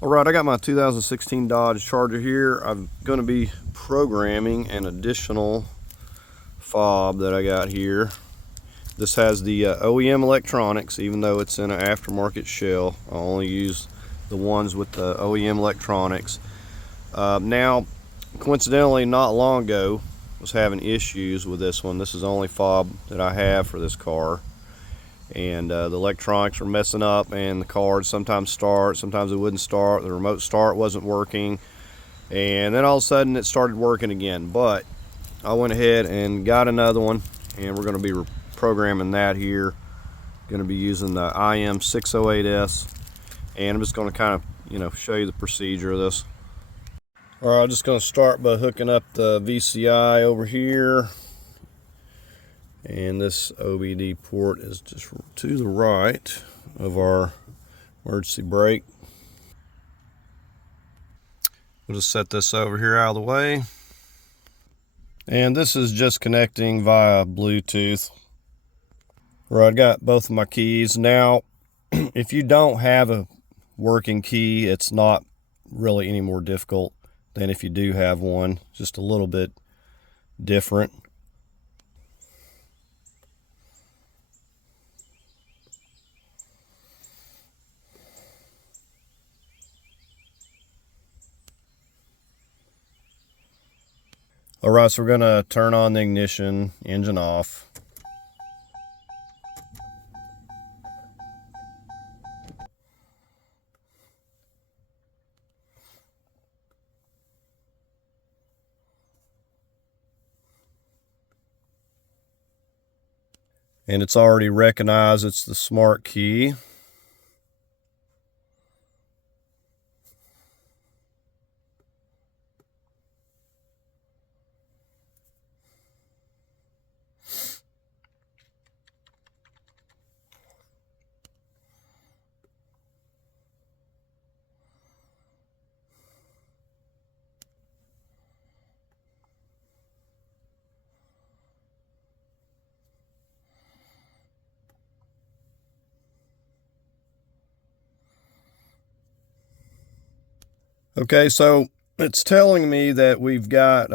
All right, I got my 2016 Dodge Charger here. I'm going to be programming an additional fob that I got here. This has the OEM Electronics, even though it's in an aftermarket shell. I only use the ones with the OEM Electronics. Now, coincidentally, not long ago, was having issues with this one. This is the only fob that I have for this car. And the electronics were messing up, and the car would sometimes start, sometimes it wouldn't start. The remote start wasn't working, and then all of a sudden it started working again. But I went ahead and got another one, and we're going to be programming that here. Going to be using the IM608S, and I'm just going to kind of show you the procedure of this. All right, I'm just going to start by hooking up the VCI over here. And this OBD port is just to the right of our emergency brake. We'll just set this over here out of the way. And this is just connecting via Bluetooth. Right, I got both of my keys. Now, if you don't have a working key, it's not really any more difficult than if you do have one, just a little bit different. All right, so we're gonna turn on the ignition, engine off. And it's already recognized it's the smart key. Okay, so it's telling me that we've got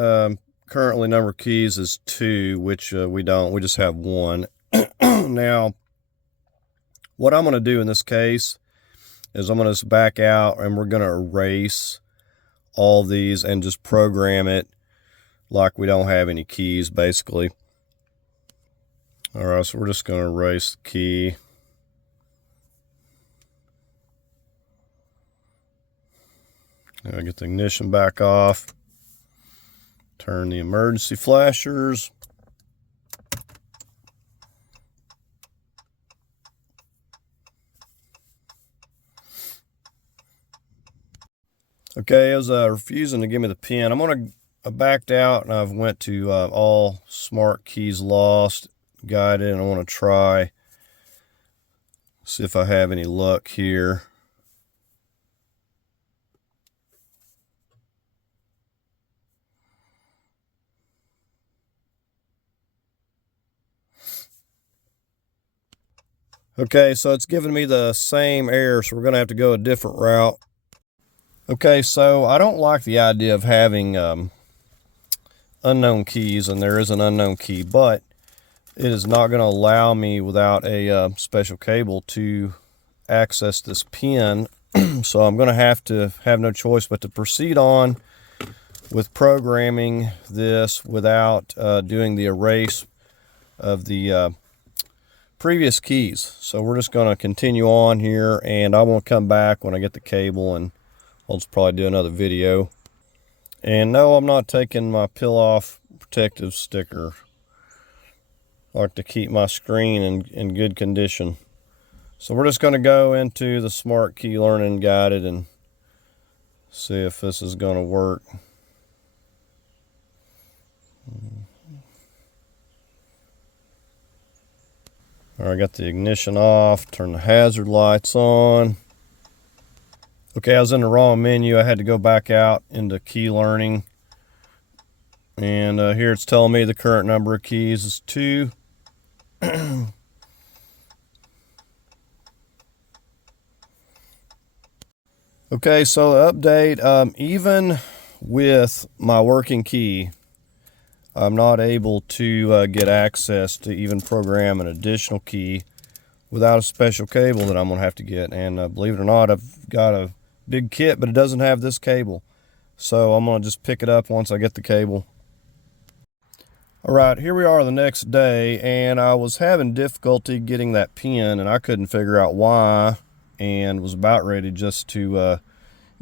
currently number of keys is 2, which we don't. We just have 1. Now, what I'm going to do in this case is I'm going to back out, and we're going to erase all these and just program it like we don't have any keys, basically. All right, so we're just going to erase the key. Now get the ignition back off. Turn the emergency flashers. Okay, it was refusing to give me the pin. I backed out, and I've went to all smart keys lost, guided, and I want to try, see if I have any luck here. Okay, so it's giving me the same error, so we're going to have to go a different route. Okay, so I don't like the idea of having unknown keys, and there is an unknown key, but it is not going to allow me without a special cable to access this pin. So I'm going to have no choice but to proceed on with programming this without doing the erase of the previous keys. So we're just going to continue on here, and I want to come back when I get the cable, and I'll just probably do another video. And no, I'm not taking my peel off protective sticker. I like to keep my screen in good condition. So we're just going to go into the Smart Key Learning Guided and see if this is going to work. All right, I got the ignition off, turn the hazard lights on. Okay, I was in the wrong menu. I had to go back out into key learning. And here it's telling me the current number of keys is 2. Okay, so update, even with my working key, I'm not able to get access to even program an additional key without a special cable that I'm going to have to get. And believe it or not, I've got a big kit, but it doesn't have this cable. So I'm going to just pick it up once I get the cable. All right, here we are the next day, and I was having difficulty getting that pin, and I couldn't figure out why, and was about ready just to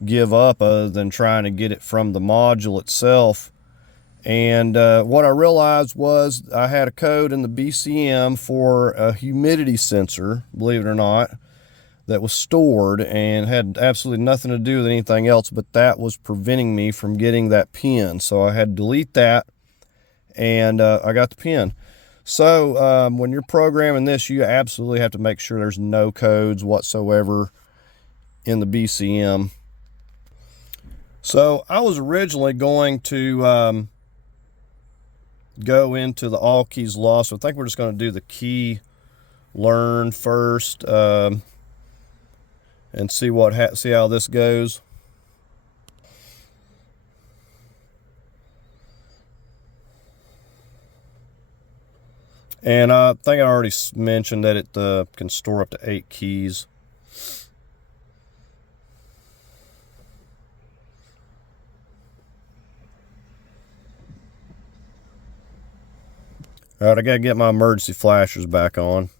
give up other than trying to get it from the module itself. And what I realized was I had a code in the BCM for a humidity sensor, believe it or not, that was stored and had absolutely nothing to do with anything else, but that was preventing me from getting that pin. So I had to delete that, and I got the pin. So when you're programming this, you absolutely have to make sure there's no codes whatsoever in the BCM. So I was originally going to go into the all keys lost. So I think we're just going to do the key learn first, and see how this goes. And I think I already mentioned that it can store up to 8 keys. All right, I gotta get my emergency flashers back on.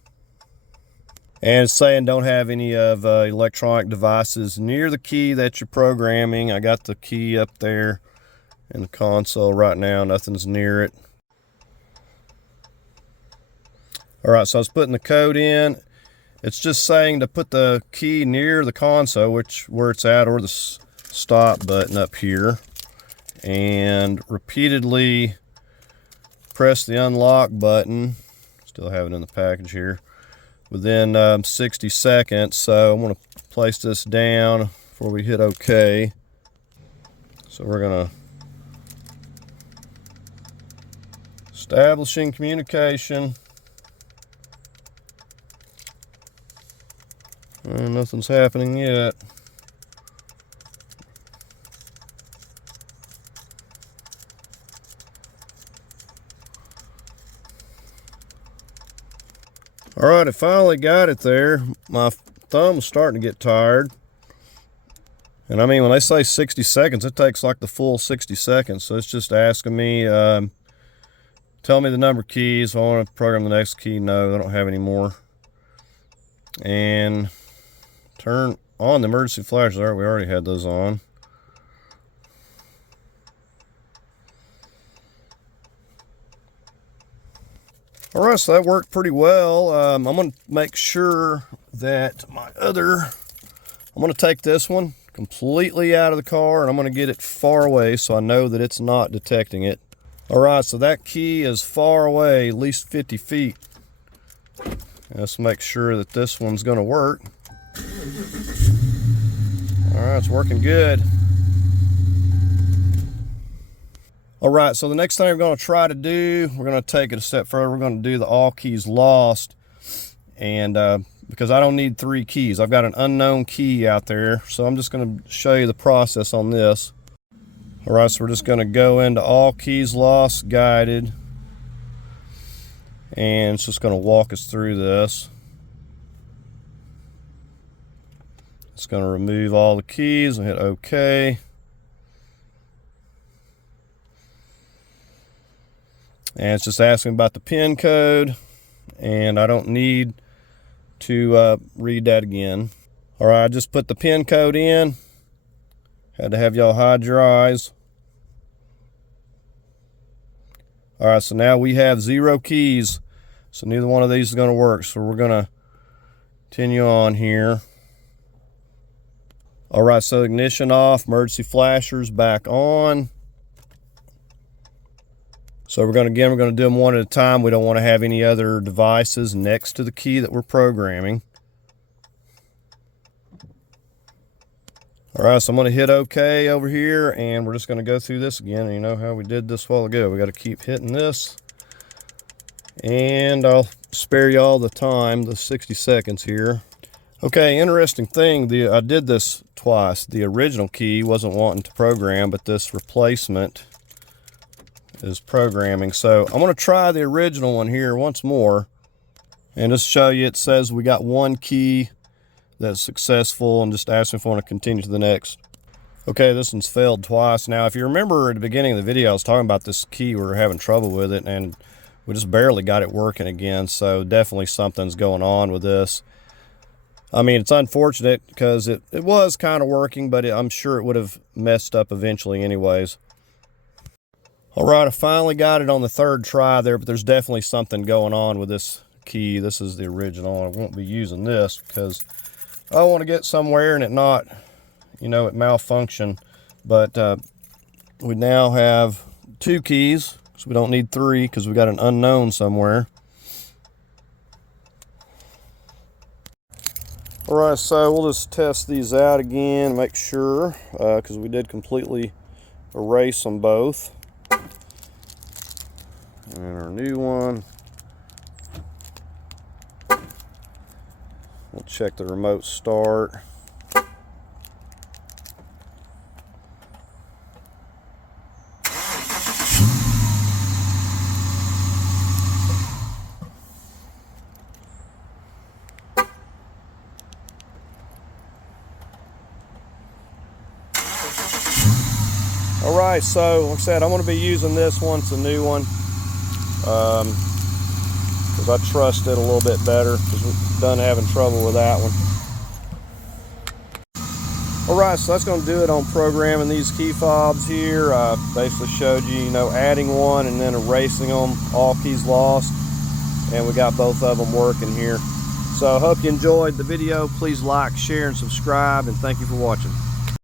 And it's saying don't have any of electronic devices near the key that you're programming. I got the key up there in the console right now. Nothing's near it. All right, so I was putting the code in. It's just saying to put the key near the console, where it's at, or the stop button up here, and repeatedly press the unlock button. Still have it in the package here. Within 60 seconds. So I'm going to place this down before we hit OK. So we're going to establishing communication. Nothing's happening yet. All right, I finally got it there. My thumb was starting to get tired. And I mean, when they say 60 seconds, it takes like the full 60 seconds. So it's just asking me, tell me the number of keys. I want to program the next key. No, I don't have any more. And turn on the emergency flashers. All right, we already had those on. All right, so that worked pretty well. I'm going to make sure that I'm going to take this one completely out of the car, and I'm going to get it far away so I know that it's not detecting it. All right, so that key is far away, at least 50 feet. Let's make sure that this one's going to work. All right, it's working good. All right, so the next thing we're going to try to do, we're going to take it a step further. We're going to do the all keys lost. And because I don't need 3 keys, I've got an unknown key out there. So I'm just going to show you the process on this. All right, so we're just going to go into all keys lost guided. And it's just going to walk us through this. It's going to remove all the keys and hit OK. And it's just asking about the PIN code, and I don't need to read that again. All right, I just put the PIN code in. Had to have y'all hide your eyes. All right, so now we have 0 keys, so neither one of these is going to work. So we're going to continue on here. All right, so ignition off, emergency flashers back on. So we're going to do them one at a time. We don't want to have any other devices next to the key that we're programming. All right, so I'm going to hit OK over here, and we're just going to go through this again. And you know how we did this a while ago. We got to keep hitting this. And I'll spare y'all the time, the 60 seconds here. Okay, interesting thing, I did this twice. The original key wasn't wanting to program, but this replacement is programming. So I'm going to try the original one here once more and just show you. It says we got one key that's successful and just ask me if I want to continue to the next. Okay, this one's failed twice. Now, if you remember at the beginning of the video, I was talking about this key. We were having trouble with it, and we just barely got it working again. So definitely something's going on with this. I mean, it's unfortunate because it was kind of working, but I'm sure it would have messed up eventually anyways. All right, I finally got it on the third try there, but there's definitely something going on with this key. This is the original. I won't be using this because I want to get somewhere and it not, you know, it malfunction. But we now have 2 keys, so we don't need 3 because we got an unknown somewhere. All right, so we'll just test these out again, make sure, because we did completely erase them both. And our new one. We'll check the remote start. All right, so like I said, I'm going to be using this one. It's a new one because I trust it a little bit better because we're done having trouble with that one. All right, so that's going to do it on programming these key fobs here. I basically showed you, adding one and then erasing them, all keys lost, and we got both of them working here. So I hope you enjoyed the video. Please like, share, and subscribe, and thank you for watching.